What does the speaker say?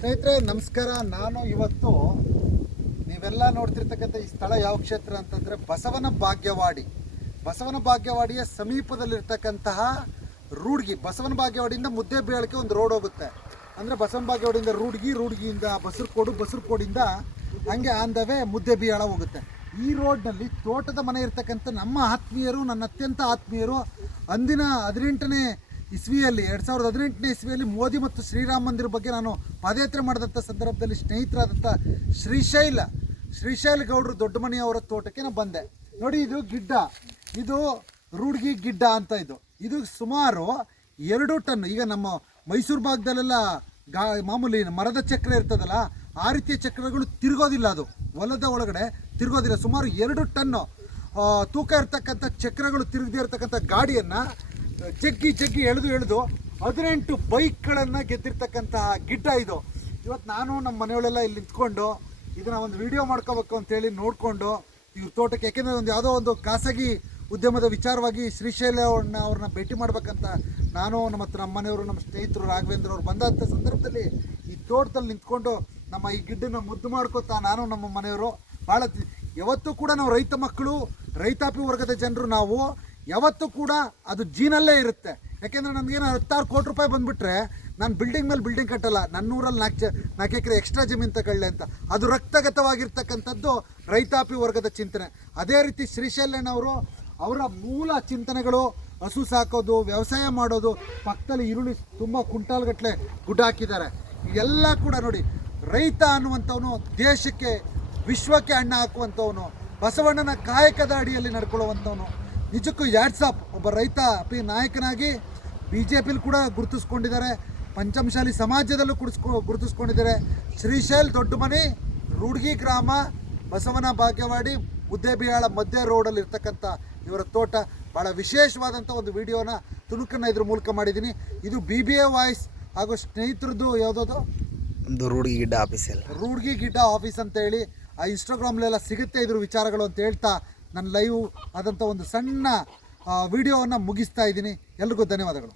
ಸ್ನೇಹಿತರೆ ನಮಸ್ಕಾರ. ನಾನು ಇವತ್ತು ನೀವೆಲ್ಲ ನೋಡ್ತಿರ್ತಕ್ಕಂಥ ಈ ಸ್ಥಳ ಯಾವ ಕ್ಷೇತ್ರ ಅಂತಂದರೆ ಬಸವನ ಭಾಗ್ಯವಾಡಿಯ ಸಮೀಪದಲ್ಲಿರ್ತಕ್ಕಂತಹ ರೂಡ್ಗಿ. ಬಸವನ ಭಾಗ್ಯವಾಡಿಯಿಂದ ಮುದ್ದೇಬಿಹಾಳಕ್ಕೆ ಒಂದು ರೋಡ್ ಹೋಗುತ್ತೆ. ಅಂದರೆ ಬಸವನ ಭಾಗ್ಯವಾಡಿಯಿಂದ ರೂಡ್ಗಿಯಿಂದ ಬಸರಕೋಡಿಂದ ಹಂಗೆ ಆನ್ ದ ವೇ ಮುದ್ದೇಬಿಹಾಳ ಹೋಗುತ್ತೆ. ಈ ರೋಡ್ನಲ್ಲಿ ತೋಟದ ಮನೆ ಇರ್ತಕ್ಕಂಥ ನಮ್ಮ ಆತ್ಮೀಯರು, ನನ್ನ ಅತ್ಯಂತ ಆತ್ಮೀಯರು, ಅಂದಿನ 2018ನೇ ಇಸ್ವಿಯಲ್ಲಿ ಮೋದಿ ಮತ್ತು ಶ್ರೀರಾಮ ಮಂದಿರ ಬಗ್ಗೆ ನಾನು ಪಾದಯಾತ್ರೆ ಮಾಡಿದಂಥ ಸಂದರ್ಭದಲ್ಲಿ ಸ್ನೇಹಿತರಾದಂಥ ಶ್ರೀಶೈಲ ಗೌಡರು ದೊಡ್ಡ ಮನೆಯವರ ತೋಟಕ್ಕೆ ನಾನು ಬಂದೆ. ನೋಡಿ, ಇದು ಗಿಡ್ಡ, ಇದು ರೂಡ್ಗಿ ಗಿಡ್ಡ ಅಂತ. ಇದು ಸುಮಾರು 2 ಟನ್. ಈಗ ನಮ್ಮ ಮೈಸೂರು ಭಾಗದಲ್ಲೆಲ್ಲ ಮಾಮೂಲಿ ಮರದ ಚಕ್ರ ಇರ್ತದಲ್ಲ, ಆ ರೀತಿಯ ಚಕ್ರಗಳು ತಿರುಗೋದಿಲ್ಲ, ಅದು ಹೊಲದ ಒಳಗಡೆ ತಿರುಗೋದಿಲ್ಲ. ಸುಮಾರು 2 ಟನ್ನು ತೂಕ ಇರ್ತಕ್ಕಂಥ ಚಕ್ರಗಳು ತಿರುಗದೇ ಇರ್ತಕ್ಕಂಥ ಗಾಡಿಯನ್ನು ಜಗ್ಗಿ ಎಳೆದು 18 ಬೈಕ್ಗಳನ್ನು ಗೆದ್ದಿರ್ತಕ್ಕಂತಹ ಗಿಡ್ಡ ಇದು. ಇವತ್ತು ನಾನು ನಮ್ಮ ಮನೆಯೊಳೆಲ್ಲ ಇಲ್ಲಿ ನಿಂತ್ಕೊಂಡು ಇದನ್ನು ಒಂದು ವಿಡಿಯೋ ಮಾಡ್ಕೋಬೇಕು ಅಂತೇಳಿ ನೋಡಿಕೊಂಡು ಇವ್ರ ತೋಟಕ್ಕೆ, ಯಾಕೆಂದರೆ ಯಾವುದೋ ಒಂದು ಖಾಸಗಿ ಉದ್ಯಮದ ವಿಚಾರವಾಗಿ ಅವ್ರನ್ನ ಭೇಟಿ ಮಾಡ್ಬೇಕಂತ ನಾನು ನಮ್ಮ ಮನೆಯವರು, ನಮ್ಮ ಸ್ನೇಹಿತರು ರಾಘವೇಂದ್ರ ಅವರು ಬಂದಂಥ ಸಂದರ್ಭದಲ್ಲಿ ಈ ತೋಟದಲ್ಲಿ ನಿಂತ್ಕೊಂಡು ನಮ್ಮ ಈ ಗಿಡ್ಡನ್ನು ಮುದ್ದು ಮಾಡ್ಕೋತಾ ನಾನು ನಮ್ಮ ಮನೆಯವರು ಭಾಳ ಯಾವತ್ತೂ ಕೂಡ ನಾವು ರೈತ ಮಕ್ಕಳು, ರೈತಾಪಿ ವರ್ಗದ ಜನರು, ನಾವು ಯಾವತ್ತೂ ಕೂಡ ಅದು ಜೀನಲ್ಲೇ ಇರುತ್ತೆ. ಯಾಕೆಂದರೆ ನನಗೇನು 16 ಕೋಟಿ ರೂಪಾಯಿ ಬಂದುಬಿಟ್ರೆ ನಾನು ಬಿಲ್ಡಿಂಗ್ ಮೇಲೆ ಬಿಲ್ಡಿಂಗ್ ಕಟ್ಟಲ್ಲ, ನನ್ನೂರಲ್ಲಿ 4 ಎಕರೆ ಎಕ್ಸ್ಟ್ರಾ ಜಮೀನು ತಗೊಳ್ಳೆ ಅಂತ. ಅದು ರಕ್ತಗತವಾಗಿರ್ತಕ್ಕಂಥದ್ದು ರೈತಾಪಿ ವರ್ಗದ ಚಿಂತನೆ. ಅದೇ ರೀತಿ ಶ್ರೀಶೈಲಣ್ಣವರು ಅವರ ಮೂಲ ಚಿಂತನೆಗಳು ಹಸು ಸಾಕೋದು, ವ್ಯವಸಾಯ ಮಾಡೋದು, ಪಕ್ಕದಲ್ಲಿ ಈರುಳ್ಳಿ ತುಂಬ ಕುಂಟಾಲ್ಗಟ್ಟಲೆ ಗುಡ್ಡ ಹಾಕಿದ್ದಾರೆ. ಎಲ್ಲ ಕೂಡ ನೋಡಿ, ರೈತ ಅನ್ನುವಂಥವನು ದೇಶಕ್ಕೆ, ವಿಶ್ವಕ್ಕೆ ಅನ್ನ ಹಾಕುವಂಥವನು, ಬಸವಣ್ಣನ ಕಾಯಕದ ಅಡಿಯಲ್ಲಿ ನಡ್ಕೊಳ್ಳುವಂಥವನು. ನಿಜಕ್ಕೂ ಯಾಟ್ಸಾಪ್. ಒಬ್ಬ ರೈತಾಪಿ ನಾಯಕನಾಗಿ BJPಲಿ ಕೂಡ ಗುರುತಿಸ್ಕೊಂಡಿದ್ದಾರೆ, ಪಂಚಮಶಾಲಿ ಸಮಾಜದಲ್ಲೂ ಗುರುತಿಸ್ಕೊಂಡಿದ್ದಾರೆ. ಶ್ರೀಶೈಲ್ ದೊಡ್ಡ ಮನೆ, ರೂಡ್ಗಿ ಗ್ರಾಮ, ಬಸವನ ಭಾಗ್ಯವಾಡಿ, ಮುದ್ದೇಬಿಹಾಳ ಮಧ್ಯ ರೋಡಲ್ಲಿ ಇರ್ತಕ್ಕಂಥ ಇವರ ತೋಟ. ಭಾಳ ವಿಶೇಷವಾದಂಥ ಒಂದು ವಿಡಿಯೋನ ತುಣುಕನ್ನು ಇದ್ರ ಮೂಲಕ ಮಾಡಿದ್ದೀನಿ. ಇದು BBA ವಾಯ್ಸ್ ಹಾಗೂ ಸ್ನೇಹಿತರದ್ದು ಯಾವುದೋ ಒಂದು ರೂಡ್ಗಿ ಗಿಡ್ಡ ಆಫೀಸ್ ಅಂತ ಹೇಳಿ ಆ ಇನ್ಸ್ಟಾಗ್ರಾಮ್ಲೆಲ್ಲ ಸಿಗುತ್ತೆ ಇದ್ರ ವಿಚಾರಗಳು ಅಂತ ಹೇಳ್ತಾ ನನ್ನ ಲೈವ್ ಆದಂಥ ಒಂದು ಸಣ್ಣ ವಿಡಿಯೋವನ್ನು ಮುಗಿಸ್ತಾ ಇದ್ದೀನಿ. ಎಲ್ರಿಗೂ ಧನ್ಯವಾದಗಳು.